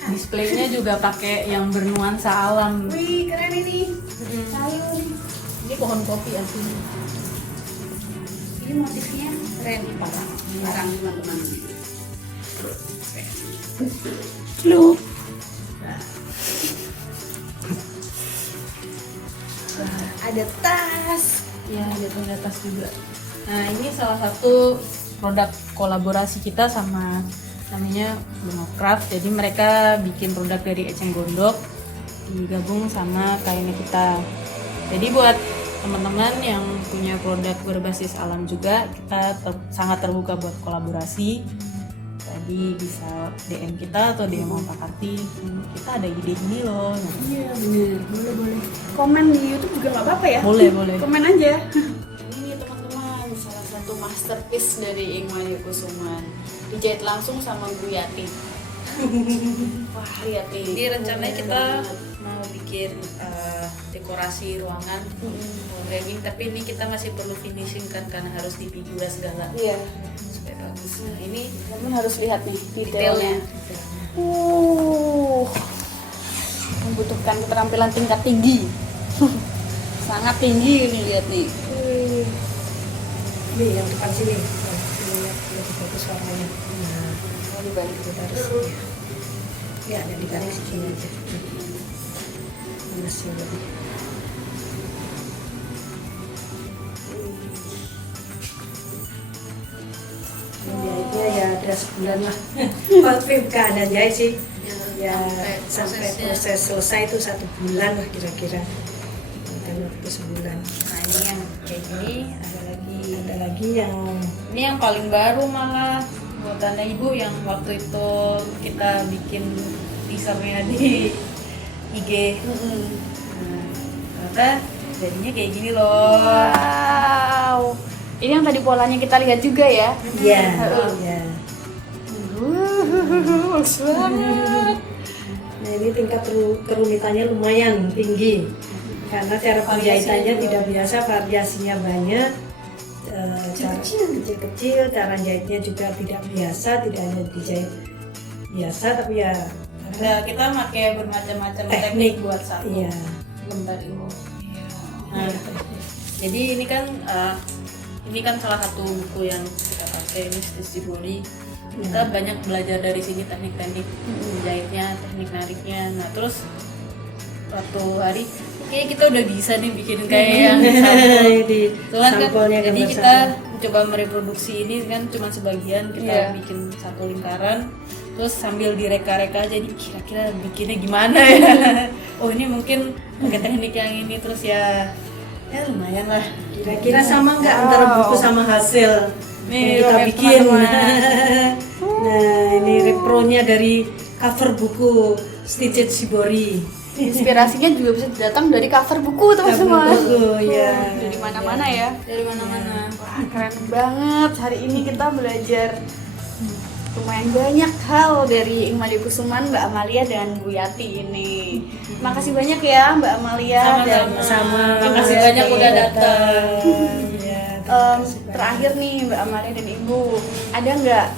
displaynya juga pakai yang bernuansa alam. Wih, keren ini. Sayur. Ini pohon kopi aslinya. Ini motifnya keren parang teman-teman. Lu Ada tas. Ya, ada tas juga. Nah, ini salah satu produk kolaborasi kita sama namanya Bunocraft. Jadi mereka bikin produk dari eceng gondok digabung sama kainnya kita. Jadi buat teman-teman yang punya produk berbasis alam juga, kita sangat terbuka buat kolaborasi. Tadi bisa DM kita atau DM Pak Karti. Kita ada ide ini loh. Iya bener, boleh. Komen di YouTube juga nggak apa-apa ya? Boleh. Komen aja. Ini teman-teman, salah satu masterpiece dari Ingmari Kusuman, dijahit langsung sama Bu Yati. Wah, Yati. Jadi rencananya kita mau bikin dekorasi ruangan framing, tapi ini kita masih perlu finishing kan karena harus dipigura segala Iya. supaya bagus. Nah, ini Teman harus lihat nih detailnya. Membutuhkan keterampilan tingkat tinggi. Sangat tinggi ini, lihat nih. ini yang depan sini. Lebih bagus warnanya. Nah, Mau dibalik. kita harus ya ada dibalik sini aja. Masih lebih. Jahitnya ya ada sebulan lah. Tapi bukan ada jahit sih. Ya sampai proses selesai itu 1 bulan lah kira-kira. Mungkin waktu sebulan. Nah, ini yang kayak gini, Ada lagi yang ini yang paling baru malah buatan ibu yang waktu itu kita bikin teasernya di IG. Nah, ternyata jadinya kayak gini loh. Wow. Ini yang tadi polanya kita lihat juga ya. ya, ya. Bagus banget. Nah ini tingkat kerumitannya lumayan tinggi karena cara penjahitannya tidak biasa, variasinya banyak. Kecil-kecil, cara jahitnya juga tidak biasa, tidak hanya dijahit biasa tapi ya Nah, kita pakai bermacam-macam Teknik. teknik buat satu iya. lembar ini. Nah, jadi ini kan salah satu buku yang kita pakai, ini Stitch Body. Kita banyak belajar dari sini teknik-teknik menjahitnya, teknik nariknya. Nah, terus waktu hari kayaknya kita udah bisa nih bikin kayak yang di Soalnya kan, sampelnya jadi gambar kita sampel. coba mereproduksi ini kan cuma sebagian, kita Iya. bikin satu lingkaran terus sambil direka-reka, jadi kira-kira bikinnya gimana ya. Oh ini mungkin pakai teknik yang ini, terus ya lumayan lah. Kira-kira sama nggak antara buku sama hasil Nih, yang kita pakai bikin. teman-teman. Nah ini repronya dari cover buku Stitch Shibori. Inspirasinya juga bisa datang dari cover buku teman-teman. Buku ya. Dari mana-mana ya. Dari mana-mana. Wah, keren banget. Hari ini kita belajar lumayan banyak hal dari Ingmari Kusuman, Mbak Amalia dan Bu Yati ini. Makasih banyak ya Mbak Amalia dan Sama. Terima kasih banyak udah datang. Ya, terakhir nih Mbak Amalia dan Ibu, ada nggak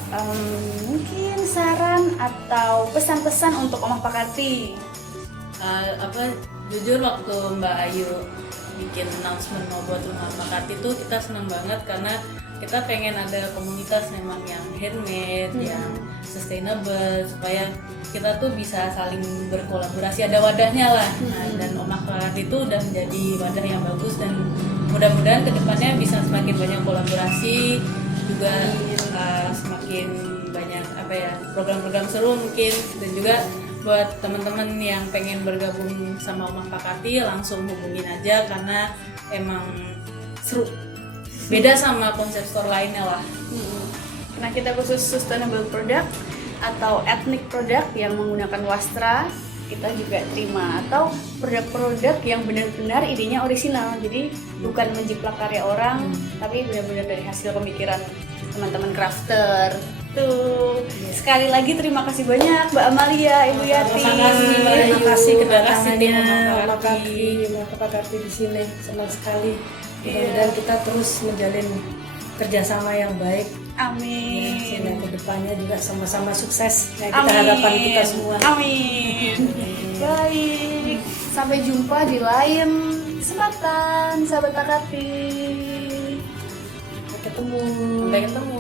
mungkin saran atau pesan-pesan untuk Omah Pakarti? Jujur waktu Mbak Ayu bikin announcement mau buat rumah Pakarti itu kita senang banget karena kita pengen ada komunitas memang yang handmade, yang sustainable, supaya kita tuh bisa saling berkolaborasi, ada wadahnya lah. Nah, dan Omah Pakarti itu udah menjadi wadah yang bagus dan mudah-mudahan kedepannya bisa semakin banyak kolaborasi, juga semakin banyak program-program seru mungkin, dan juga buat teman-teman yang pengen bergabung sama Omah Pakarti langsung hubungin aja karena emang seru, beda sama konsep store lainnya lah. Nah, kita khusus sustainable product atau ethnic product yang menggunakan wastra kita juga terima, atau produk-produk yang benar-benar idenya orisinal, jadi bukan menjiplak karya orang tapi benar-benar dari hasil pemikiran teman-teman crafter. Tuh, sekali lagi terima kasih banyak Mbak Amalia, Ibu Yati. Terima kasih kedatangannya Omah Omah Pakarti di sini, senang sekali. Mudah-mudahan kita terus menjalin kerjasama yang baik. Amin. Sehingga kedepannya juga sama-sama sukses yang kita harapkan kita semua. Amin. Baik, sampai jumpa di lain kesempatan, sahabat Pak Karti. Ketemu. Sampai ketemu.